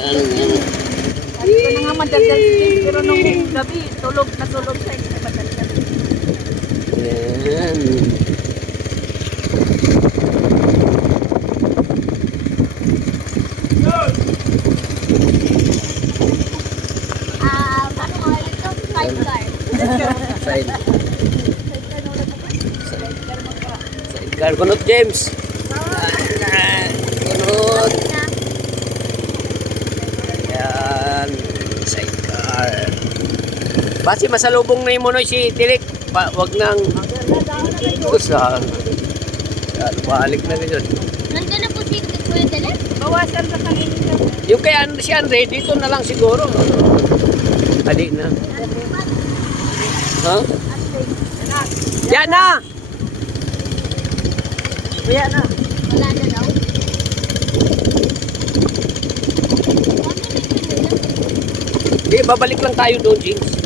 Sabi ko na nga madaldal si Kim, pero nung gabi, tulog siya, hindi na madaldal. Yan. Paano nga ito? Sidecar. Side. Sidecar. Kunot, James. Kunot. Yan. Sidecar. Basi masalubong na yung monoy si Tilik. Wag nang usan. Yan, balik na ganyan. Nandun na po si Kuya Dalek. Bawasan sa kanina. Yung kay si Andre, dito na lang siguro. Adi na. Ha? Yan na! Kuya na. Wala na daw. Babalik lang tayo doon, James.